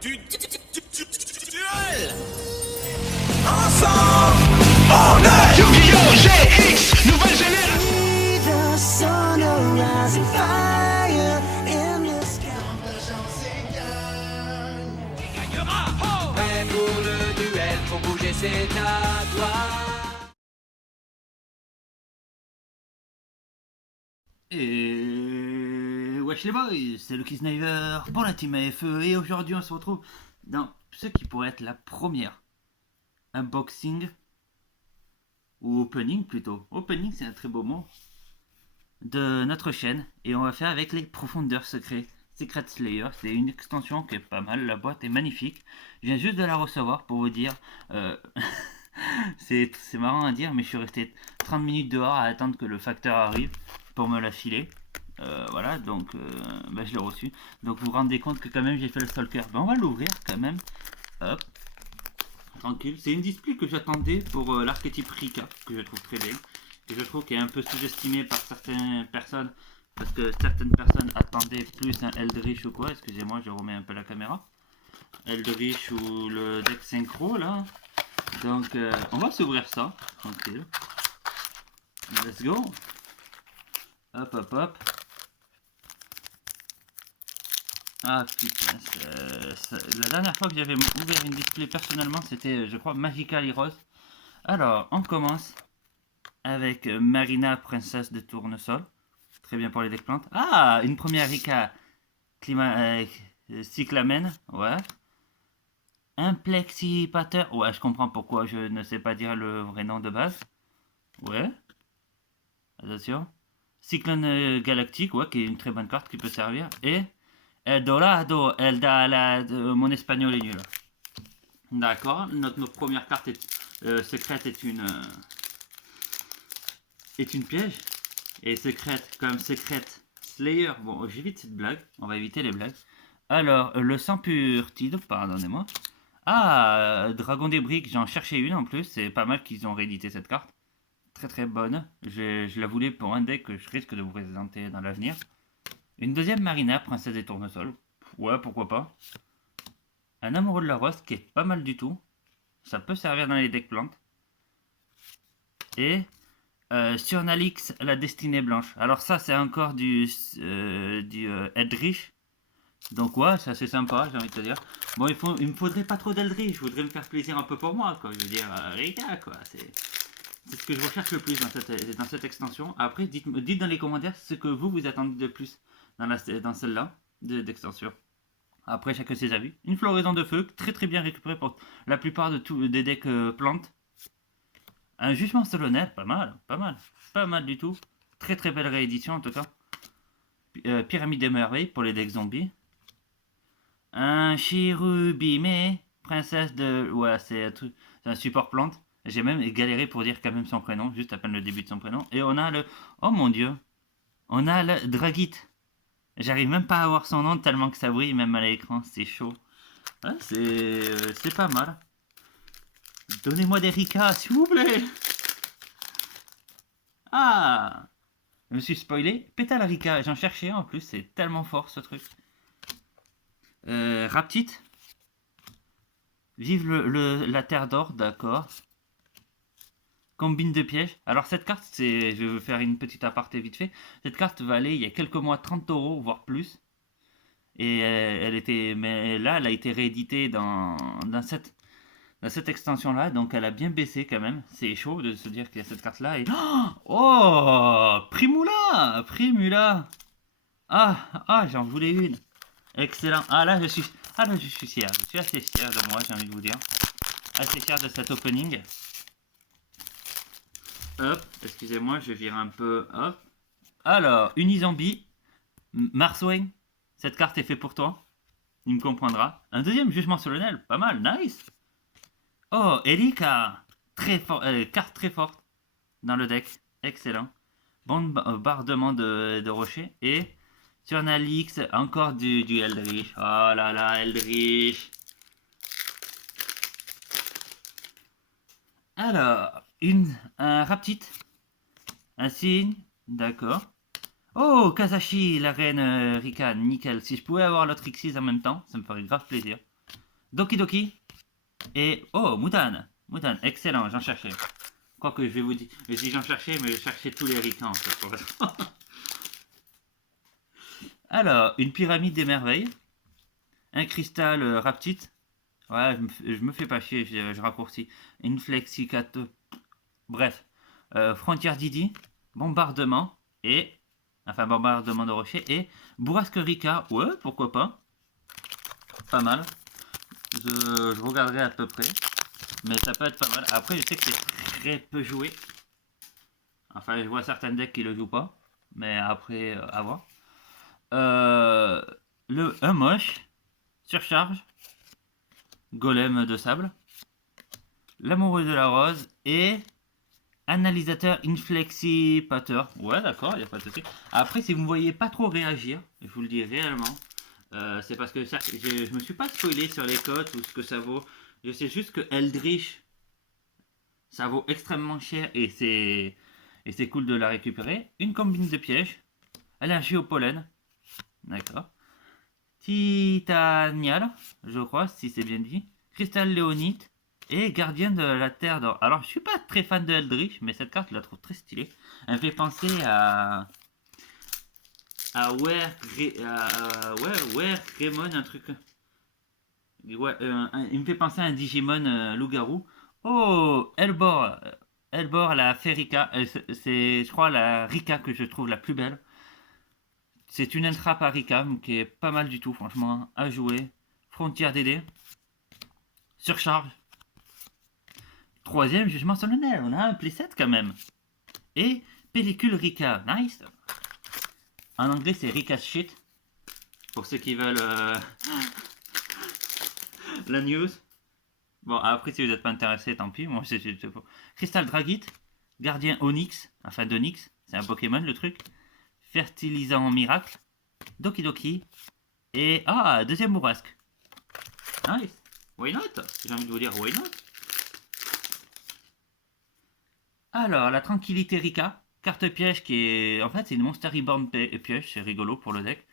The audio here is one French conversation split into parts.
Duel. Ensemble, on est Yu-Gi-Oh! GX, nouvelle génération. The sun will rise and fire in the sky. Prêt pour le duel, pour bouger c'est à toi. Et wesh les boys, c'est Lucky Sniper pour la team AFE et aujourd'hui on se retrouve dans ce qui pourrait être la première unboxing ou opening plutôt. Opening c'est un très beau mot de notre chaîne et on va faire avec les profondeurs secrets. Secret Slayer, c'est une extension qui est pas mal, la boîte est magnifique. Je viens juste de la recevoir pour vous dire, c'est marrant à dire mais je suis resté 30 minutes dehors à attendre que le facteur arrive pour me la filer. Voilà, donc je l'ai reçu. Donc vous vous rendez compte que quand même j'ai fait le stalker. On va l'ouvrir quand même. Hop. Tranquille. C'est une display que j'attendais pour l'archétype Rika, que je trouve très bien. Que je trouve qu'il est un peu sous-estimé par certaines personnes. Parce que certaines personnes attendaient plus un Eldritch ou quoi. Excusez-moi, je remets un peu la caméra. Eldritch ou le deck synchro là. Donc on va s'ouvrir ça. Tranquille. Let's go. Hop hop hop. Ah putain, la dernière fois que j'avais ouvert une display personnellement c'était je crois Magical Heroes. Alors on commence avec Marina, princesse de tournesol. Très bien pour les decks plantes. Ah, une première Rika Cyclamen, ouais. Un Plexipater, ouais je comprends pourquoi je ne sais pas dire le vrai nom de base. Ouais. Attention. Cyclone Galactique, ouais, qui est une très bonne carte qui peut servir. Et Eldorado, mon espagnol est nul. D'accord, notre première carte secrète est une piège. Et secrète comme secrète Slayer. Bon, j'évite cette blague, on va éviter les blagues. Alors, le sang purtide, pardonnez-moi. Ah, Dragon des briques, j'en cherchais une en plus, c'est pas mal qu'ils ont réédité cette carte. Très très bonne, je la voulais pour un deck que je risque de vous présenter dans l'avenir. Une deuxième Marina, princesse des tournesols. Ouais, pourquoi pas. Un amoureux de la rose qui est pas mal du tout. Ça peut servir dans les decks plantes. Et Surnalix, la destinée blanche. Alors ça, c'est encore du Eldritch. Donc ouais, c'est assez sympa, j'ai envie de te dire. Bon, il me faudrait pas trop d'Eldritch. Je voudrais me faire plaisir un peu pour moi, quoi. Je veux dire, Rika, quoi. C'est ce que je recherche le plus dans cette extension. Après, dites dans les commentaires ce que vous attendez de plus dans celle-là d'extension. Après, chacun ses avis. Une floraison de feu, très très bien récupérée pour la plupart des decks plantes. Un jugement solennel, pas mal du tout. Très très belle réédition en tout cas. Pyramide des merveilles pour les decks zombies. Un Chirubime, princesse de... Ouais, c'est un support plante. J'ai même galéré pour dire quand même son prénom, juste à peine le début de son prénom. Et on a le... Oh mon dieu. On a le Dragite. J'arrive même pas à voir son nom tellement que ça brille même à l'écran, c'est chaud. Ouais, c'est pas mal. Donnez-moi des Rika, s'il vous plaît. Ah, je me suis spoilé. Pétale Rika, j'en cherchais en plus, c'est tellement fort ce truc. Raptite. Vive la terre d'or, d'accord. Combine de pièges. Alors cette carte, je vais faire une petite aparté vite fait. Cette carte valait il y a quelques mois 30 €, voire plus. Et mais là, elle a été rééditée dans cette extension-là. Donc elle a bien baissé quand même. C'est chaud de se dire qu'il y a cette carte-là. Et... Oh, Primula. Ah, j'en voulais une. Excellent. Ah là, je suis fier. Je suis assez fier de moi, j'ai envie de vous dire. Assez fier de cet opening. Hop, excusez-moi, je vire un peu. Hop. Alors, Unizombie. Marswain. Cette carte est faite pour toi. Il me comprendra. Un deuxième jugement solennel. Pas mal, nice. Oh, Erika. Carte très forte dans le deck. Excellent. Bombardement de rochers. Et sur Nalix, encore du Eldritch. Oh là là, Eldritch. Alors, un Raptite. Un signe. D'accord. Oh, Kazashi, la reine Rika, nickel. Si je pouvais avoir l'autre Xyz en même temps, ça me ferait grave plaisir. Doki Doki. Et oh, Mutan. Mutan, excellent, j'en cherchais. Quoique je vais vous dire, je dis j'en cherchais, mais je cherchais tous les Rika en fait. Pour l'instant. Alors, une pyramide des merveilles. Un cristal raptite. Ouais, je me fais pas chier, je raccourcis. Inflexicato. Bref. Frontière Didi. Bombardement. Et. Enfin, bombardement de rocher. Et. Bourrasque Rika. Ouais, pourquoi pas. Pas mal. Je regarderai à peu près. Mais ça peut être pas mal. Après, je sais que c'est très peu joué. Enfin, je vois certains decks qui le jouent pas. Mais après, à voir. Un moche. Surcharge. Golem de sable. L'amoureux de la rose. Et analysateur inflexipateur. Ouais, d'accord, il n'y a pas de souci. Après, si vous ne me voyez pas trop réagir, je vous le dis réellement, c'est parce que je me suis pas spoilé sur les cotes ou ce que ça vaut. Je sais juste que Eldritch, ça vaut extrêmement cher et c'est cool de la récupérer. Une combine de pièges. Allergie au pollen. D'accord. Titanial, je crois, si c'est bien dit. Cristal léonite. Et gardien de la terre d'or. Alors, je suis pas très fan de Eldritch, mais cette carte, je la trouve très stylée. Elle me fait penser à Where Greymon, un truc. Ouais, il me fait penser à un Digimon loup-garou. Oh, Elbor, la Ferica. C'est, je crois, la Rika que je trouve la plus belle. C'est une entrape à Rika, qui est pas mal du tout, franchement, à jouer. Frontière DD. Surcharge. Troisième jugement solennel, on a un playset quand même. Et pellicule Rika, nice. En anglais, c'est Rika's shit. Pour ceux qui veulent la news. Bon, après, si vous n'êtes pas intéressé, tant pis. Moi, c'est Crystal Dragite, gardien Onyx, enfin d'Onyx, c'est un Pokémon le truc. Fertilisant miracle, Doki Doki. Et deuxième bourrasque. Nice. Why not? J'ai envie de vous dire why not. Alors, la tranquillité Rika, carte piège qui est... En fait, c'est une Monster Reborn piège, c'est rigolo pour le deck.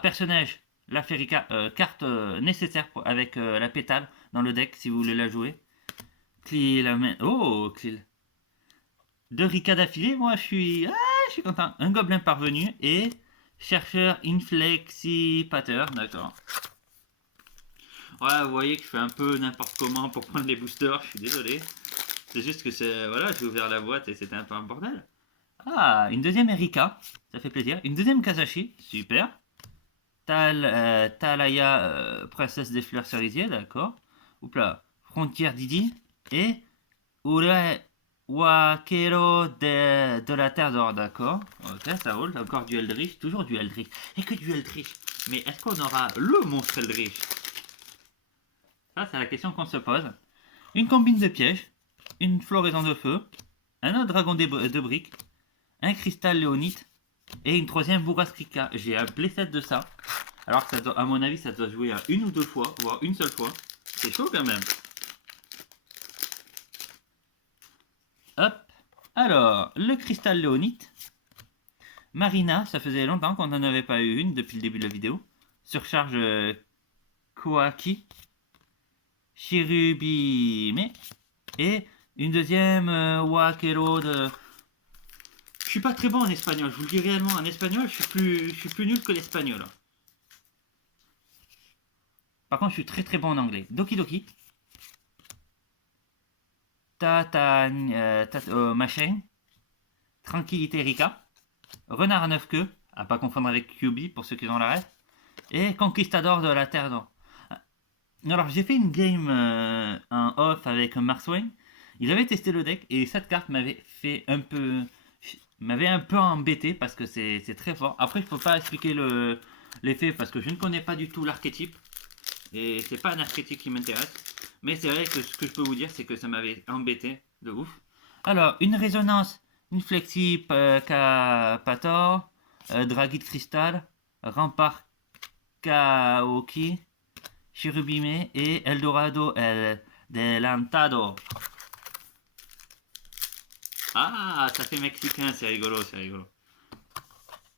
Personnage, la Ferrica, carte nécessaire avec la pétale dans le deck si vous voulez la jouer. Clil, oh, Clil. Deux Rika d'affilée, moi je suis content. Un gobelin parvenu et chercheur inflexipateur, d'accord. Ouais, vous voyez que je fais un peu n'importe comment pour prendre les boosters, je suis désolé. C'est juste que c'est... Voilà, j'ai ouvert la boîte et c'était un peu un bordel. Une deuxième Erika, ça fait plaisir. Une deuxième Kazashi, super. Talaya, princesse des fleurs cerisiers, d'accord. Oups là, frontière Didi. Et Wakero de la terre d'or, d'accord. Ok, ça roule, encore du Eldritch, toujours du Eldritch. Et que du Eldritch. Mais est-ce qu'on aura le monstre Eldritch? Ça, c'est la question qu'on se pose. Une combine de pièges. Une floraison de feu, un autre dragon de briques, un cristal léonite et une troisième bourrasque Rika. J'ai un playset de ça. Alors que ça doit, à mon avis, ça doit jouer à une ou deux fois, voire une seule fois. C'est chaud quand même. Hop. Alors, le cristal léonite. Marina, ça faisait longtemps qu'on n'en avait pas eu une depuis le début de la vidéo. Surcharge Koaki. Chirubime. Et une deuxième Wakero de... Je suis pas très bon en espagnol, je vous le dis réellement, en espagnol, je suis plus nul que l'espagnol. Par contre, je suis très bon en anglais. Doki Doki. Machin. Tranquillité Rika. Renard à 9 queues, à pas confondre avec QB pour ceux qui ont la rêve. Et Conquistador de la Terre d'Or. Alors, j'ai fait une game en off avec Marswain. Ils avaient testé le deck et cette carte m'avait un peu embêté parce que c'est très fort. Après, je peux pas expliquer l'effet parce que je ne connais pas du tout l'archétype et c'est pas un archétype qui m'intéresse. Mais c'est vrai que ce que je peux vous dire, c'est que ça m'avait embêté de ouf. Alors, une résonance, une flexi Pator, Dragite Cristal, Rempart Kaoki, Chirubime et Eldorado El Delantado. Ça fait mexicain, c'est rigolo, c'est rigolo.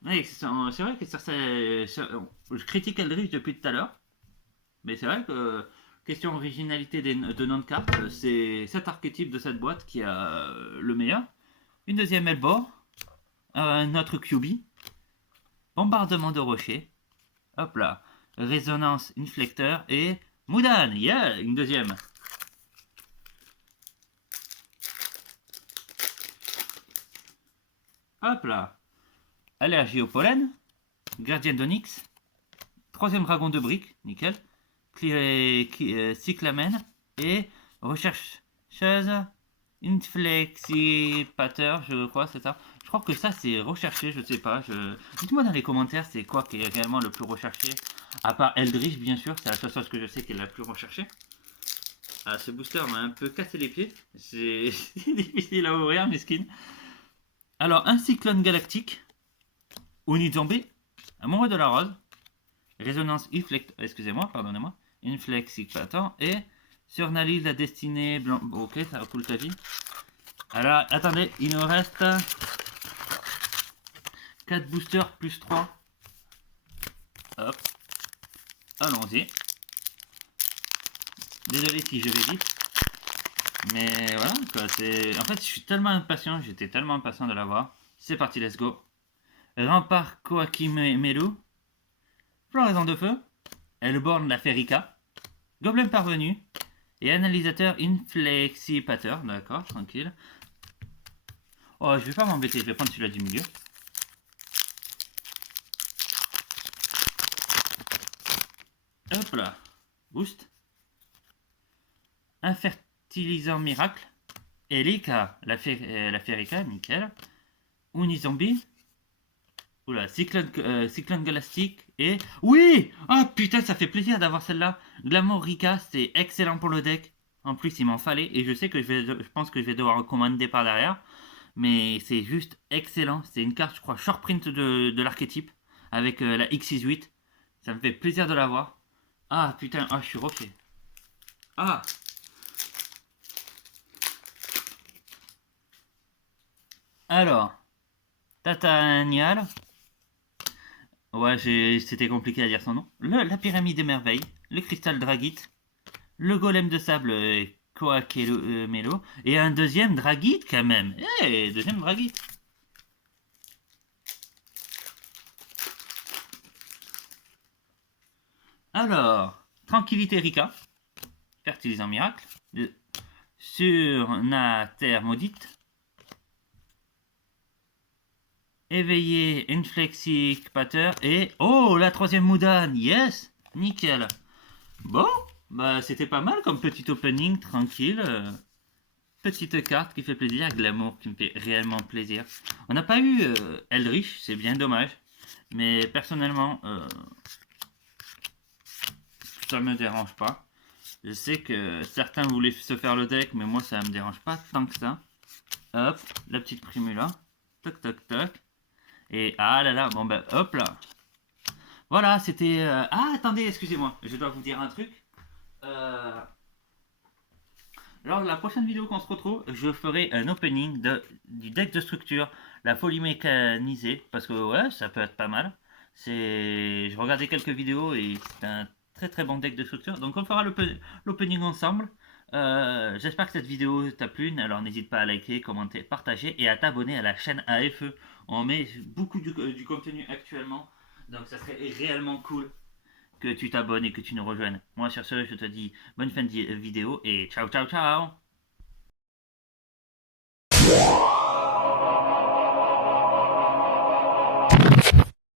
Oui, c'est vrai que je critique Eldritch depuis tout à l'heure, mais c'est vrai que Question originalité de noms de cartes, c'est cet archétype de cette boîte qui a le meilleur. Une deuxième Elbor, un autre QB, bombardement de rochers, hop là, résonance inflecteur et Mudan, yeah, une deuxième. Hop là, allergie au pollen, gardien d'Onyx, troisième dragon de briques, nickel, cyclamen et rechercheuse inflexipateur, je crois, c'est ça. Je crois que ça c'est recherché, je sais pas. Dites-moi dans les commentaires c'est quoi qui est réellement le plus recherché. À part Eldritch, bien sûr, c'est la seule chose que je sais qui est la plus recherchée. Ah, ce booster m'a un peu cassé les pieds. C'est difficile à ouvrir, mesquine. Alors, un cyclone galactique, Unizombie, amoureux de la rose, résonance excusez-moi, pardonnez-moi, inflexipator et surnalyse la destinée blanc. Ok, ça recoule ta vie. Alors, attendez, il nous reste 4 boosters plus 3. Hop. Allons-y. Désolé si je vais vite. Mais voilà, quoi, c'est... En fait, je suis tellement impatient, j'étais tellement impatient de l'avoir. C'est parti, let's go. Rempart Koakimelu. Floraison de feu. Elborn la Ferrica. Gobelin parvenu. Et analysateur inflexipateur. D'accord, tranquille. Oh, je vais pas m'embêter, je vais prendre celui-là du milieu. Hop là. Boost. Infertilisant miracle. Elika, la Ferrica, nickel. Unizombie. Oula, cyclone galactique. Et... Oui! Ah putain, ça fait plaisir d'avoir celle-là. Glamour Rika, c'est excellent pour le deck. En plus, il m'en fallait. Et je sais que je pense que je vais devoir recommander par derrière. Mais c'est juste excellent. C'est une carte, je crois, short print de l'archétype. Avec la X68. Ça me fait plaisir de l'avoir. Ah putain, ah, je suis refait. Ah! Alors, Tatanial. Ouais, c'était compliqué à dire son nom. La pyramide des merveilles, le cristal Dragite, le golem de sable Koakemelo, et un deuxième Dragite quand même. Eh, deuxième Dragite. Alors, Tranquillité Rika, fertilisant miracle, Surnater maudite, éveillé inflexipateur et... Oh, la troisième Mudan, yes, nickel. Bon, bah c'était pas mal comme petit opening, tranquille. Petite carte qui fait plaisir, Glamour qui me fait réellement plaisir. On n'a pas eu Eldritch, c'est bien dommage. Mais personnellement, ça me dérange pas. Je sais que certains voulaient se faire le deck, mais moi ça me dérange pas tant que ça. Hop, la petite primula. Toc toc toc. Et ah là là, bon ben hop là. Voilà, c'était... Ah attendez, excusez-moi, je dois vous dire un truc. Lors de la prochaine vidéo qu'on se retrouve, je ferai un opening du deck de structure, la folie mécanisée, parce que ouais, ça peut être pas mal. Je regardais quelques vidéos et c'est un très très bon deck de structure, donc on fera l'opening ensemble. J'espère que cette vidéo t'a plu, alors n'hésite pas à liker, commenter, partager et à t'abonner à la chaîne AFE. On met beaucoup du contenu actuellement, donc ça serait réellement cool que tu t'abonnes et que tu nous rejoignes. Moi sur ce, je te dis bonne fin de vidéo et ciao ciao ciao.